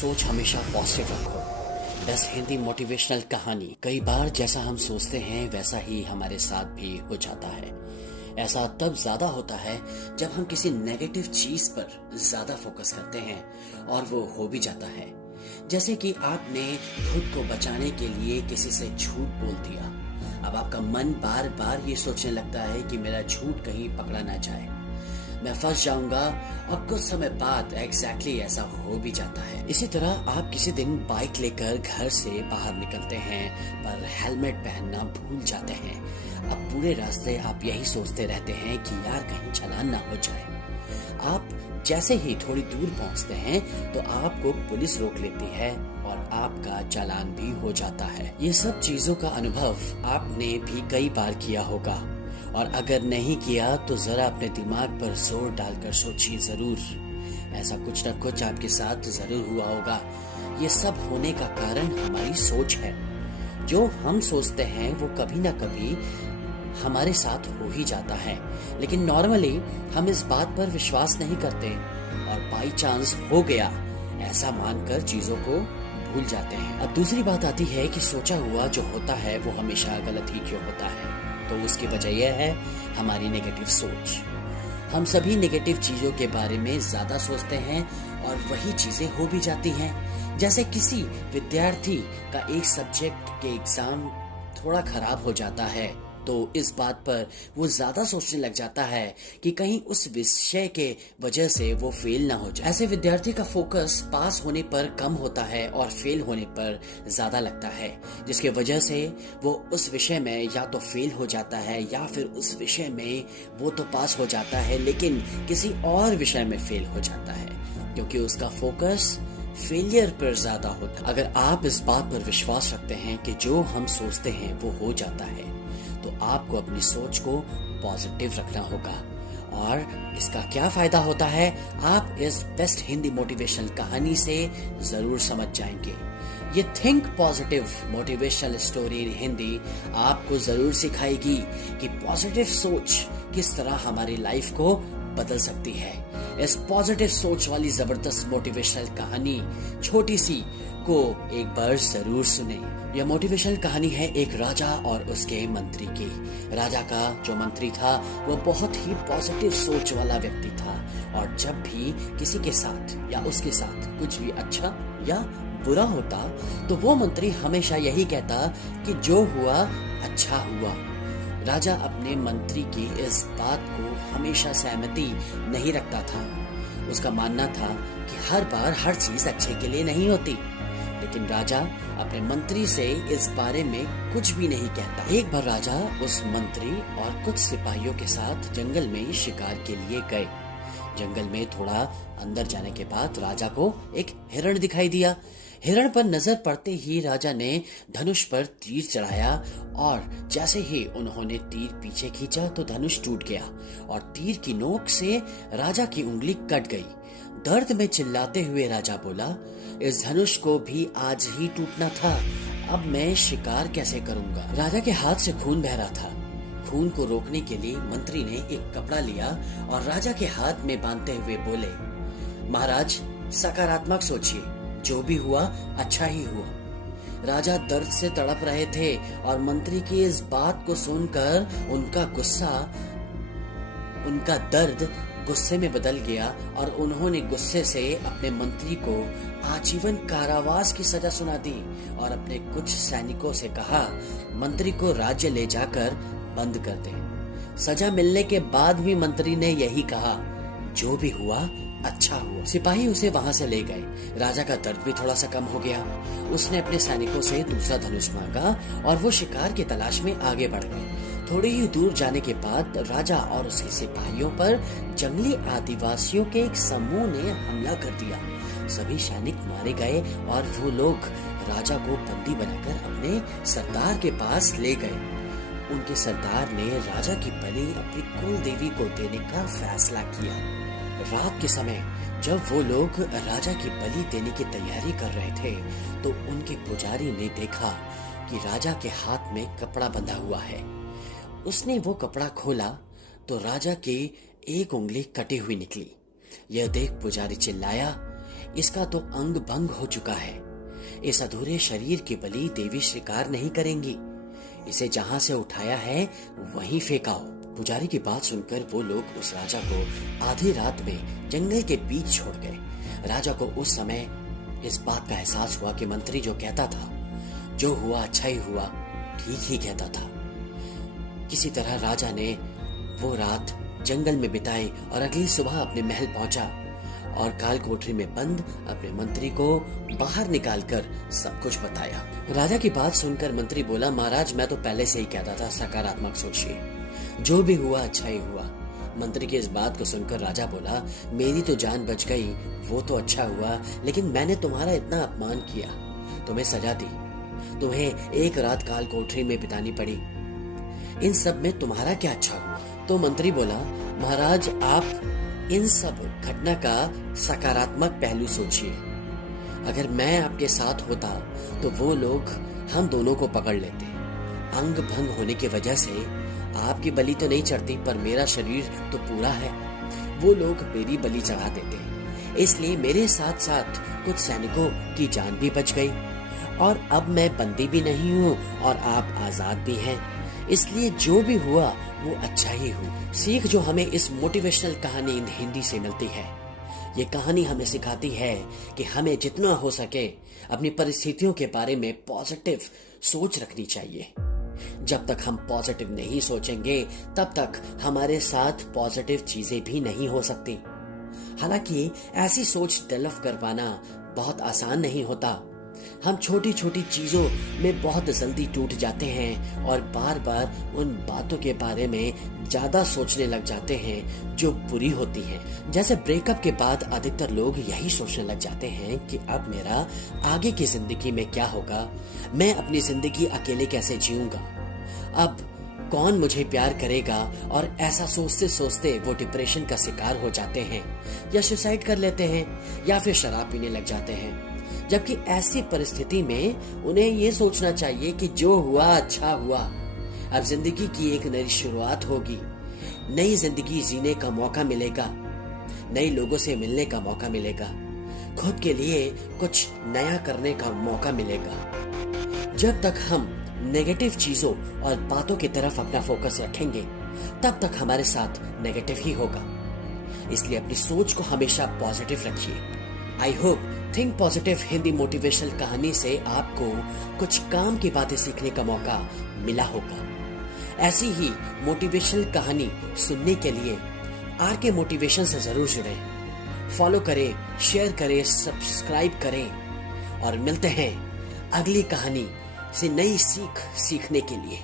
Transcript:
सोच हमेशा पॉजिटिव रखो। बस हिंदी मोटिवेशनल कहानी। कई बार जैसा हम सोचते हैं वैसा ही हमारे साथ भी हो जाता है। ऐसा तब ज्यादा होता है जब हम किसी नेगेटिव चीज पर ज्यादा फोकस करते हैं और वो हो भी जाता है। जैसे कि आपने खुद को बचाने के लिए किसी से झूठ बोल दिया। अब आपका मन बार बार ये सोचने लगता है कि मेरा झूठ कहीं पकड़ा ना जाए, मैं फंस जाऊंगा, और कुछ समय बाद एग्जैक्टली ऐसा हो भी जाता है। इसी तरह आप किसी दिन बाइक लेकर घर से बाहर निकलते हैं पर हेलमेट पहनना भूल जाते हैं। अब पूरे रास्ते आप यही सोचते रहते हैं कि यार कहीं चालान ना हो जाए। आप जैसे ही थोड़ी दूर पहुंचते हैं तो आपको पुलिस रोक लेती है और आपका चालान भी हो जाता है। ये सब चीजों का अनुभव आपने भी कई बार किया होगा, और अगर नहीं किया तो जरा अपने दिमाग पर जोर डालकर सोचिए जरूर। ऐसा कुछ न कुछ आपके साथ जरूर हुआ होगा। ये सब होने का कारण हमारी सोच है। जो हम सोचते हैं वो कभी ना कभी हमारे साथ हो ही जाता है, लेकिन नॉर्मली हम इस बात पर विश्वास नहीं करते और बाई चांस हो गया ऐसा मानकर चीजों को भूल जाते हैं। अब दूसरी बात आती है कि सोचा हुआ जो होता है वो हमेशा गलत ही क्यों होता है। तो उसकी वजह यह है हमारी नेगेटिव सोच। हम सभी नेगेटिव चीजों के बारे में ज्यादा सोचते हैं और वही चीजें हो भी जाती हैं। जैसे किसी विद्यार्थी का एक सब्जेक्ट के एग्जाम थोड़ा खराब हो जाता है तो इस बात पर वो ज्यादा सोचने लग जाता है कि कहीं उस विषय के वजह से वो फेल ना हो जाए। ऐसे विद्यार्थी का फोकस पास होने पर कम होता है और फेल होने पर ज्यादा लगता है, जिसके वजह से वो उस विषय में या तो फेल हो जाता है या फिर उस विषय में वो तो पास हो जाता है लेकिन किसी और विषय में फेल हो जाता है, क्योंकि उसका फोकस फेलियर पर ज्यादा होता है। अगर आप इस बात पर विश्वास रखते हैं कि जो हम सोचते हैं वो हो जाता है तो आपको अपनी सोच को पॉजिटिव रखना होगा। और इसका क्या फायदा होता है आप इस बेस्ट हिंदी मोटिवेशनल कहानी से जरूर समझ जाएंगे। ये think positive motivational story in Hindi आपको जरूर सिखाएगी कि पॉजिटिव सोच किस तरह हमारी लाइफ को बदल सकती है। इस पॉजिटिव सोच वाली जबरदस्त मोटिवेशनल कहानी छोटी सी को एक बार जरूर सुने। यह मोटिवेशनल कहानी है एक राजा और उसके मंत्री की। राजा का जो मंत्री था वो बहुत ही पॉजिटिव सोच वाला व्यक्ति था, और जब भी किसी के साथ या उसके साथ कुछ भी अच्छा या बुरा होता तो वो मंत्री हमेशा यही कहता कि जो हुआ अच्छा हुआ। राजा अपने मंत्री की इस बात को हमेशा सहमति नहीं रखता था। उसका मानना था कि हर बार हर चीज अच्छे के लिए नहीं होती, लेकिन राजा अपने मंत्री से इस बारे में कुछ भी नहीं कहता। एक बार राजा उस मंत्री और कुछ सिपाहियों के साथ जंगल में शिकार के लिए गए। जंगल में थोड़ा अंदर जाने के बाद राजा को एक हिरण दिखाई दिया। हिरण पर नजर पड़ते ही राजा ने धनुष पर तीर चढ़ाया, और जैसे ही उन्होंने तीर पीछे खींचा तो धनुष टूट गया और तीर की नोक से राजा की उंगली कट गई। दर्द में चिल्लाते हुए राजा बोला, इस धनुष को भी आज ही टूटना था, अब मैं शिकार कैसे करूंगा। राजा के हाथ से खून बह रहा था। खून को रोकने के लिए मंत्री ने एक कपड़ा लिया और राजा के हाथ में बांधते हुए बोले, महाराज सकारात्मक सोचिए, जो भी हुआ अच्छा ही हुआ। राजा दर्द से तड़प रहे थे और मंत्री की इस बात को सुनकर उनका दर्द गुस्से में बदल गया और उन्होंने गुस्से से अपने मंत्री को आजीवन कारावास की सजा सुना दी और अपने कुछ सैनिकों से कहा, मंत्री को राज्य ले जाकर बंद कर दे। सजा मिलने के बाद भी मंत्री ने यही कहा, जो भी हुआ अच्छा हुआ। सिपाही उसे वहां से ले गए। राजा का दर्द भी थोड़ा सा कम हो गया। उसने अपने सैनिकों से दूसरा धनुष मांगा और वो शिकार की तलाश में आगे बढ़ गए। थोड़ी ही दूर जाने के बाद राजा और उसके सिपाहियों पर जंगली आदिवासियों के एक समूह ने हमला कर दिया। सभी सैनिक मारे गए और वो लोग राजा को बंदी बनाकर अपने सरदार के पास ले गए। उनके सरदार ने राजा की बलि अपनी कुल देवी को देने का फैसला किया। रात के समय जब वो लोग राजा की बलि देने की तैयारी कर रहे थे तो उनके पुजारी ने देखा कि राजा के हाथ में कपड़ा बंधा हुआ है। उसने वो कपड़ा खोला तो राजा की एक उंगली कटी हुई निकली। यह देख पुजारी चिल्लाया, इसका तो अंग भंग हो चुका है। इस अधूरे शरीर की बलि देवी स्वीकार नहीं करेंगी। इसे जहां से उठाया है वहीं फेंकाओ। पुजारी की बात सुनकर वो लोग उस राजा को आधी रात में जंगल के बीच छोड़ गए। राजा को उस समय इस बात का एहसास हुआ कि मंत्री जो कहता था, जो हुआ अच्छा ही हुआ, ठीक ही कहता था। किसी तरह राजा ने वो रात जंगल में बिताई और अगली सुबह अपने महल पहुंचा और काल कोठरी में बंद अपने मंत्री को बाहर निकालकर सब कुछ बताया। राजा की बात सुनकर मंत्री बोला, महाराज मैं तो पहले से ही कहता था, सकारात्मक सोचिए, जो भी हुआ अच्छा ही हुआ। मंत्री की इस बात को सुनकर राजा बोला, मेरी तो जान बच गई, वो तो अच्छा हुआ, लेकिन मैंने तुम्हारा इतना अपमान किया, तुम्हें सजा दी, तुम्हें एक रात काल कोठरी में बितानी पड़ी, इन सब में तुम्हारा क्या अच्छा हुआ? तो मंत्री बोला, महाराज आप इन सब घटना का सकारात्मक पहलू सोचिए। अगर मैं आपके साथ होता तो वो लोग हम दोनों को पकड़ लेते। अंग भंग होने की वजह से आपकी बलि तो नहीं चढ़ती, पर मेरा शरीर तो पूरा है। वो लोग मेरी बलि चढ़ा देते, इसलिए मेरे साथ साथ कुछ सैनिकों की जान भी बच गई और अब मैं बंदी भी नहीं हूँ और आप आजाद भी हैं। इसलिए जो भी हुआ वो अच्छा ही हुआ। सीख जो हमें इस मोटिवेशनल कहानी हिंदी से मिलती है, ये कहानी हमें सिखाती है कि हमें जितना हो सके अपनी परिस्थितियों के बारे में पॉजिटिव सोच रखनी चाहिए। जब तक हम पॉजिटिव नहीं सोचेंगे तब तक हमारे साथ पॉजिटिव चीजें भी नहीं हो सकती। हालांकि ऐसी सोच डेवलप कर पाना बहुत आसान नहीं होता। हम छोटी छोटी चीजों में बहुत जल्दी टूट जाते हैं और बार बार उन बातों के बारे में ज्यादा सोचने लग जाते हैं जो बुरी होती हैं। जैसे ब्रेकअप के बाद अधिकतर लोग यही सोचने लग जाते हैं कि अब मेरा आगे की जिंदगी में क्या होगा, मैं अपनी जिंदगी अकेले कैसे जीऊंगा, अब कौन मुझे प्यार करेगा, और ऐसा सोचते सोचते वो डिप्रेशन का शिकार हो जाते हैं या सुसाइड कर लेते हैं या फिर शराब पीने लग जाते हैं। जबकि ऐसी परिस्थिति में उन्हें ये सोचना चाहिए कि जो हुआ अच्छा हुआ, अब जिंदगी की एक नई शुरुआत होगी, नई जिंदगी जीने का मौका मिलेगा, नए लोगों से मिलने का मौका मिलेगा, खुद के लिए कुछ नया करने का मौका मिलेगा। जब तक हम नेगेटिव चीजों और बातों की तरफ अपना फोकस रखेंगे तब तक हमारे साथ नेगेटिव ही होगा। इसलिए अपनी सोच को हमेशा पॉजिटिव रखिए। I hope think positive Hindi motivational कहानी से आपको कुछ काम की बातें सीखने का मौका मिला होगा। ऐसी ही मोटिवेशनल कहानी सुनने के लिए आरके मोटिवेशन से जरूर जुड़ें, फॉलो करें, शेयर करें, सब्सक्राइब करें और मिलते हैं अगली कहानी से नई सीख सीखने के लिए।